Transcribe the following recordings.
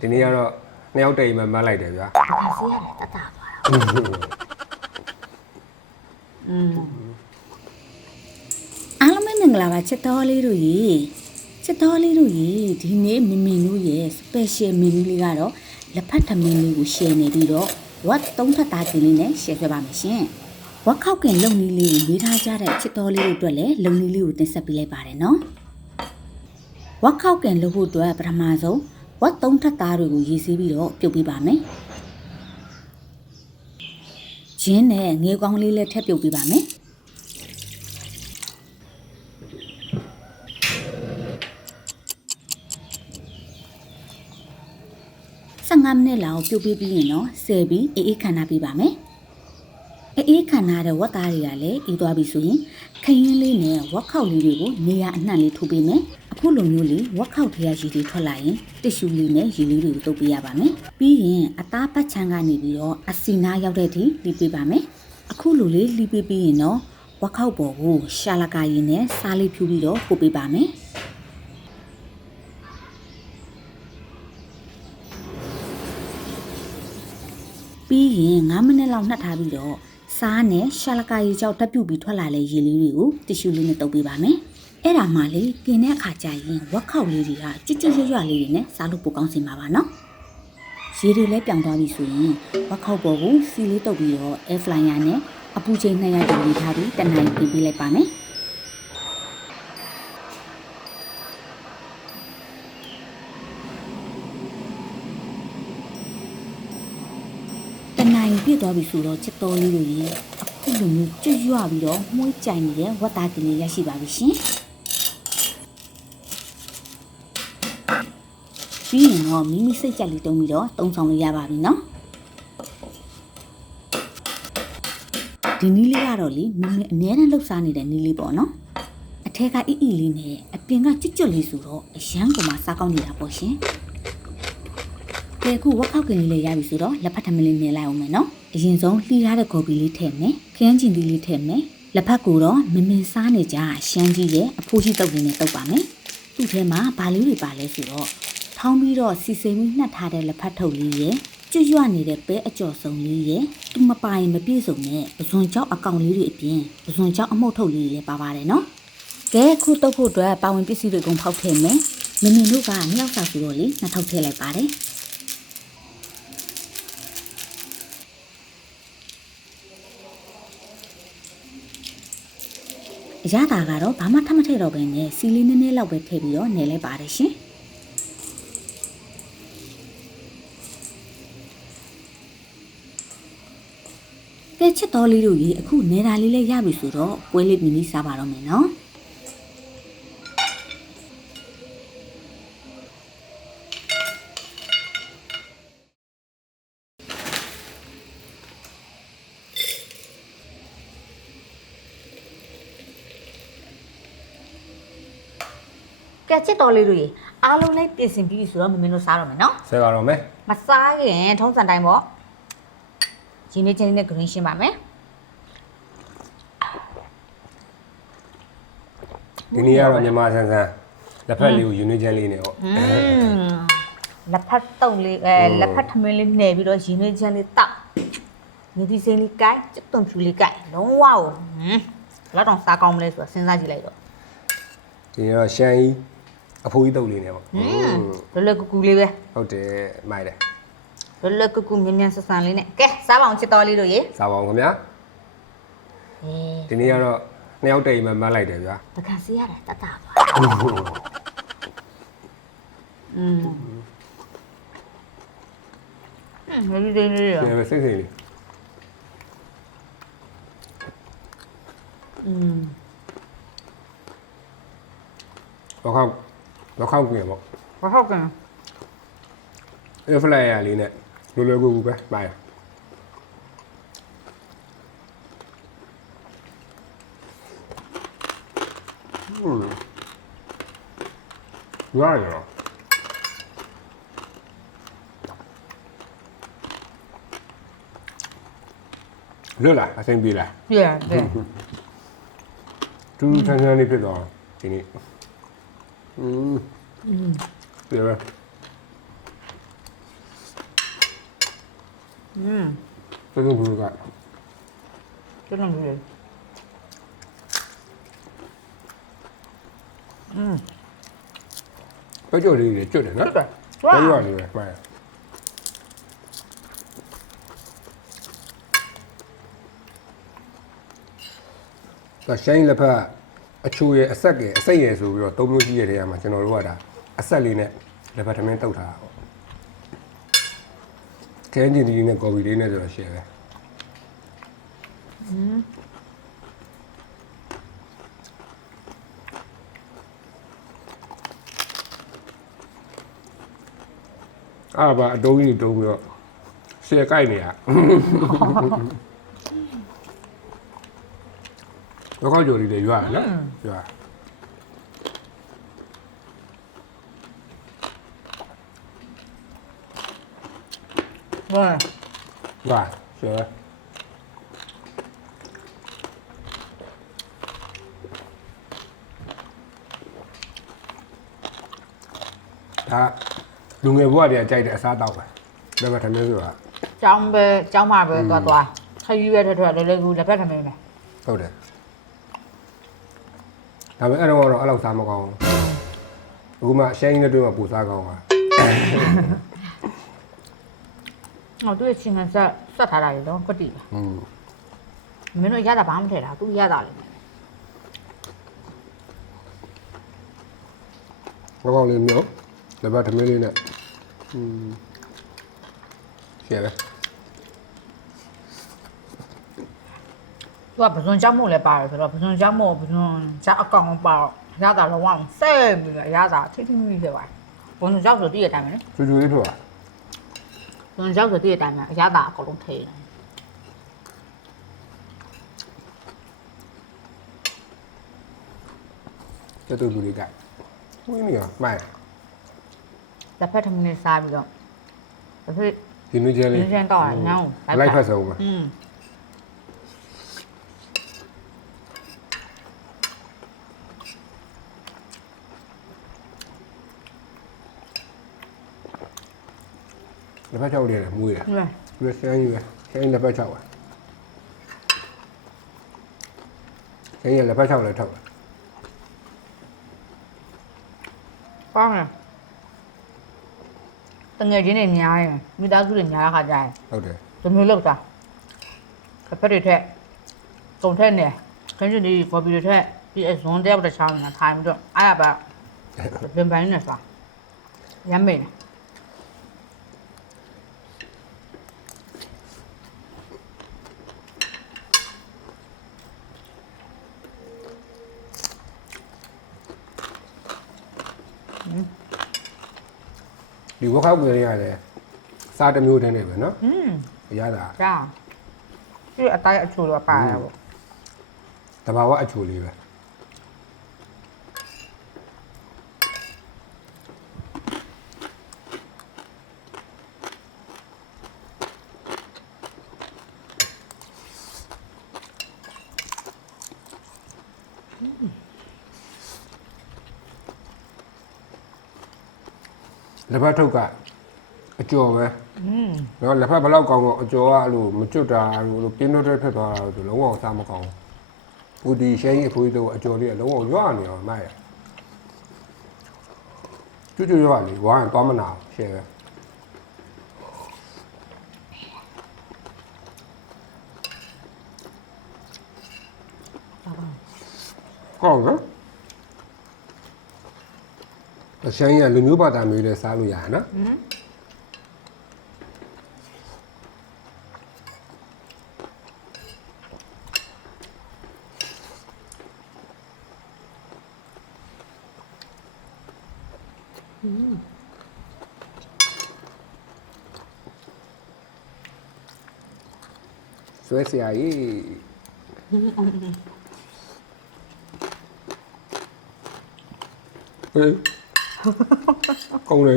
ဒီနေ့ကတော့နှစ်ယောက်တိတ်မှမလိုက်တယ်ဗျာ ခါစီရတယ်တတ်တာပါအားလုံးမင်္ဂလာပါချက်တော်လေးတို့ရေချက်တော်လေးတို့ရေဒီနေ့မမီတို့ရဲ့ special menu လေးကတော့လက်ဖက်ထမင်းလေးကို share နေပြီးတော့ဝတ်သုံးထပ်သားကလေးနဲ့ share ပြပါမယ်ရှင်ဝက်ခောက်ကင်လုံနီးလေးကိုမေးထားကြတဲ့ချက်တော်လေးတို့အတွက်လည်းလုံနီးလေးကိုတင်ဆက်ပေးလိုက်ပါတယ်နော်ဝက်ခောက်ကင်လုပ်ဖို့အတွက်ပထမဆုံးဝတ်သုံးထပ်သားတွေကိုရေးစည်းပြီးတော့ပြုတ်ပေးပါမယ်ဂျင်းနဲ့ငယ်ကောင်းလေးလည်းထည့်ပြုတ်ပေးပါမယ်15မိနစ်လောက်ပြုတ်ပေးပြီးရင်တော့ဆယ်ပြီးအေးခဏပေးပါမယ်အေးခဏတဲ့ဝက်သားတွေကလည်းအေးသွားပြီဆိုရင်ခရင်လေးနဲ့ဝက်ခောက်လေးတွေကိုနေရာအနှံ့လေးထိုးပေးမယ်အခုလိုမျိုးလေးဝက်ခောက်ထဲရရေတွေထွက်လာရင်တစ်ရှူလေးနဲ့ရေလေးတွေကိုတုပ်ပေးရပါမယ်ပြီးရင်အသားပတ်ချမ်းကနေပြီးတော့အစီနာရောက်တဲ့အထိလှီးပေးပါမယ်အခုလိုလေးလှီးပေးပြီးရင်တော့ဝက်ခောက်ပေါ်ကိုရှာလကာရည်နဲ့စားလေးဖြူပြီးတော့ပို့ပေးပါမယ်ပြီးရင်9မိနစ်လောက်နှက်ထားပြီးတော့စားနဲ့ရှာလကာရီကြောက်တက်ပြုတ်ပြီးထွက်လာတဲ့ရေလေးတွေကိုတစ်ရှူလေးနဲ့တုပ်ပေးပါမယ်။အဲ့ဒါမှလေกินတဲ့အခါကျရင်ဝက်ခောက်လေးတွေကကျွတ်ကျွတ်ရွရွလေးတွေနဲ့စားလို့ပိုကောင်းစင်ပါပါနော်။ရေတွေလည်းပြောင်သွားပြီဆိုရင်ဝက်ခောက်ပေါ်ကိုစီလေးတုပ်ပြီးတော့ air fryer နဲ့အပူချိန်200ကျော်လေးထားပြီးတနင်္လာနေ့ပြင်ပေးလိုက်ပါမယ်။နိုင်ပြည့်သွားပြီဆိုတော့ချက်တော်လေးတွေရေအခုလိုမျိုးကျွတ်ရွပြီးတော့မှုကြိုင်နေတဲ့ဝက်သားကလေးရရှိပါပြီရှင်ပြီးရင်တော့မိမိစိတ်ကြက်လေးတုံးပြီးတော့သုံးဆောင်လို့ရပါပြီနော်ဒီနီးလေးကတော့လေမိမိအများနဲ့လှုပ်ရှားနေတဲ့နီးလေးပေါ့နော်အထက်ကအီအီလေးနဲ့အပြင်ကကျွတ်ကျွတ်လေးဆိုတော့အရန်ကမှစားကောင်းနေတာပေါ့ရှင်ကဲခုဝက်ခောက်ကင်လေးရပြီဆိုတော့လက်ဖက်ထမင်းလေးနေလိုက်အောင်မယ်နော်အရင်ဆုံးလှီးထားတဲ့ဂေါ်ဘီလေးထည့်မယ်ခရမ်းချင်သီးလေးထည့်မယ်လက်ဖက်ကိုတော့မင်းစားနေကြရှမ်းကြီးရဲ့အဖိုးကြီးတုပ်လေးနဲ့တုပ်ပါမယ်သူ့ထဲမှာဘာလေးတွေပါလဲဆိုတော့ထောင်းပြီးတော့စီစိမ်ပြီးနှက်ထားတဲ့လက်ဖက်ထုပ်လေးရဲ့ကျွတ်ရွနေတဲ့ပဲအကျော်စုံလေးရဲ့သူမပိုင်မပြည့်စုံတဲ့ပဇွန်ကြောက်အကောင်လေးတွေအပြင်ပဇွန်ကြောက်အမှုတ်ထုပ်လေးတွေလည်းပါပါတယ်နော်ကဲခုတုပ်ဖို့အတွက်ပါဝင်ပစ္စည်းတွေကုန်ဖောက်ထည့်မယ်မင်းတို့ကမြောက်စာဆိုတော့လေနှစ်ထုပ်ထည့်လိုက်ပါတယ်အရသာကတော့ဘာမှထမထည့်တော့ဘဲနဲ့စီလေးနည်းနည်းလောက်ပဲထည့်ပြီးတော့နေလိုက်ပါတယ်ရှင်ကဲချက်တော်လေးတို့ကြီးအခုနေတာလေးလည်းရပြီဆိုတော့ပွဲလေးမြင်းကြီးစားပါတော့မယ်နော်ကဲချက်တော်လေးတို့ရေအားလုံးလိုက်ပြင်ဆင်ပြီးဆိုတော့မင်းတို့စားတော့မယ်နော်ဆဲပါတော့မယ်မစားရင်ထုံးစံတိုင်းပေါ့ရင်းနေချင်းနဲ့ green ရှင်းပါမယ်ဒီနေ့ကတော့မြန်မာဆန်းဆန်းလက်ဖက်လေးကိုယူနေချမ်းလေးနဲ့ဟောလက်ဖက်တုံးလေးလက်ဖက်ထမင်းလေးနှဲပြီးတော့ရင်းနေချမ်းလေးတောက်နေဒီစိမ်းလေးကိုက်ကျွတ်တုံဖြူလေးကိုက်လုံးဝလောက်တော့စားကောင်းမလဲဆိုတော့စဉ်းစားကြည့်လိုက်တော့ဒီနေ့တော့ရှမ်းကြီးအဖိုးကြီးတုပ်လေးနဲ့ပေါ့လွယ်လွယ်ကူကူလေးပဲဟုတ်တယ်မိုက်တယ်လွယ်လွယ်ကူကူမြန်မြန်ဆန်ဆန်လေးနဲ့ကဲစားပါအောင်ချစ်တော်လေးတို့ရေစားပါအောင်ခင်ဗျာဒီနေ့ကတော့နှစ်ယောက်တိတ်မှမလိုက်တယ်ဗျာတခါစီရတယ်တတ်တာပါမလေးလေးလေးရစိတ်စိတ်လေးလောက်ခောက်ပြင်ပေါ့လောက်ခောက်ကင်air fryer လေးနဲ့လွယ်လွယ်ကူကူပဲပါရရရလွတ်လာအဆင်ပြေလားပြရတယ်တူထန်းထန်းလေးဖြစ်သွားဒီနေ့ပြရ သူတို့က 真的没。ပဲကြော်လေးတွေကျွတ်တယ်နော် 对， ပဲကြော် 哇， လေးပဲမှန်ဒါရှိုင်းလက်ဖက်အချိုရဲ့အဆက်ကယ်အစိတ်ရယ်ဆိုပြီးတော့သုံးမျိုးကြီးရတဲ့နေရာမှာကျွန်တော်တို့ကဒါအဆက်လေးနဲ့လက်ဖက်ထမင်းတုတ်ထားတာပေါ့ခဲကျင်ဒီနဲ့ကော်ဖီလေးနဲ့ဆိုတော့ရှယ်ပဲအားပါအတုံးကြီးတုံးပြီးတော့ရှယ်ကြိုက်နေရတော့ကောက်ကြိုလေးတွေရွာနော်ရွာ 对， ရွာရှယ်ဒါလူငယ်ဘဝတည်းကြိုက်တဲ့အစားတောက်ပဲလက်ဖက်ထမင်းဆိုတာ 江呗，江嘛呗，多多，他预约他来来来别他们呗。 ဟုတ်တယ်ဒါပေမဲ့အဲ့တော့အဲ့လောက်စားမကောင်းဘူးအခုမှရှမ်းကြီးနဲ့တွေ့မှပူစားကောင်းပါ 哦，对，青秆啥他那里都不低了， อืม 没那压大帮不太大，都压大了。 ကောင်းလေးမျိုးလက်ဖက်ထမင်းလေးနဲ့ရှယ်ပဲ 我不算姜母来包的，是吧？不算姜母，不算加刚包，压大了往塞没了，压大听听没去玩。不算姜是第一单元， ကျူကျူလေးထွက်ပါ 不算姜是第一单元，压大搞拢推了。 ကျတူလူလေးကဝင်းနေရမှန် လက်ဖက်ထမင်းနဲ့စားပြီးတော့လက်ဖက် ဒီနွေးကျဲလေး ရင်းကောက်ရညောင်း လိုက်ဖက်ဆုံးပါ လက်ဖက်ချောက်လေးနဲ့မွေးတယ် ဟုတ် ဒီဆန်းကြီးပဲဆန်းကြီးလက်ဖက်ချောက်ပါဆန်းကြီးလက်ဖက်ချောက်လည်းထောက်ပါ ကောင်းတယ်တငယ်ချင်းတွေများရင်မိသားစုတွေများတဲ့ခါကျရင် ဟုတ်တယ် ဒီမျိုးလောက်တာတစ်ဖက်တွေထက်စုံထက်နေခင်းချင်ဒီကော်ပီတွေထက်ဒီအဇွန်တယောက်တစ်ချောင်းနဲ့ထိုင်ပြီးတော့အားရပါပင်ပိုင်းနဲ့စားရမ်းမိန် ဒီဝက်ခောက်ကြီးရတယ်စားတစ်မျိုးတည်းနေပဲเนาะရတာ ကြာဒီအတိုင်းအချိုတော့ပါရပေါ့ တဘာဝအချိုလေးပဲလက်ဖက်ထုတ်ကအကျော်ပဲနော်လက်ဖက်ဘလောက်ကောင်းတော့အကျော်ကအဲ့လိုမကျွတ်တာအဲ့လိုပြင်းတော့တဲ့ထွက်သွားတာဆိုလုံးဝစားမကောင်းဘူးဒီရှမ်းကြီးအဖိုးကြီးတို့အကျော်လေးကလုံးဝရွာနေအောင်မိုက်ရကျွတ်ရွာလေဝါရင်သွားမနာရှယ်ပဲကောင်းနော်အရှမ်းကြီးကလူမျိုးဘာသာမျိုးလေးစားလို့ရတယ်နော်ဆွဲစရာကြီးဟေးကောင်းလေ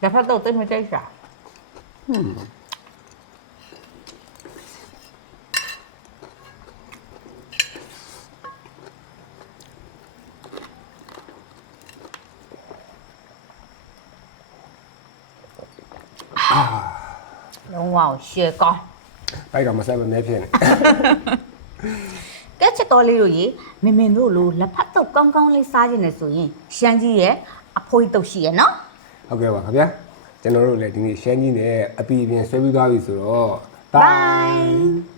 လက်ဖက်တော့တိတ်မကြိုက်ရှာ ဟ လုံးဝရှယ်ကောင်း အဲ့တော့မဆက်မမဲဖြစ်နေ ကဲချစ်တော်လေးတို့ရေမင်မင်တို့လိုလက်ဖက်တော့ကောင်းကောင်းလေးစားခြင်းနဲ့ဆိုရင်ရှမ်းကြီးရဲ့အဖိုးကြီးတုတ်ရှိရဲ့နော် ဟုတ်ကဲ့ပါခင်ဗျာကျွန်တော်တို့လည်းဒီနေ့ရှမ်းကြီးနဲ့အပီအပြင်ဆွဲပြီးသွားပြီဆိုတော့ Bye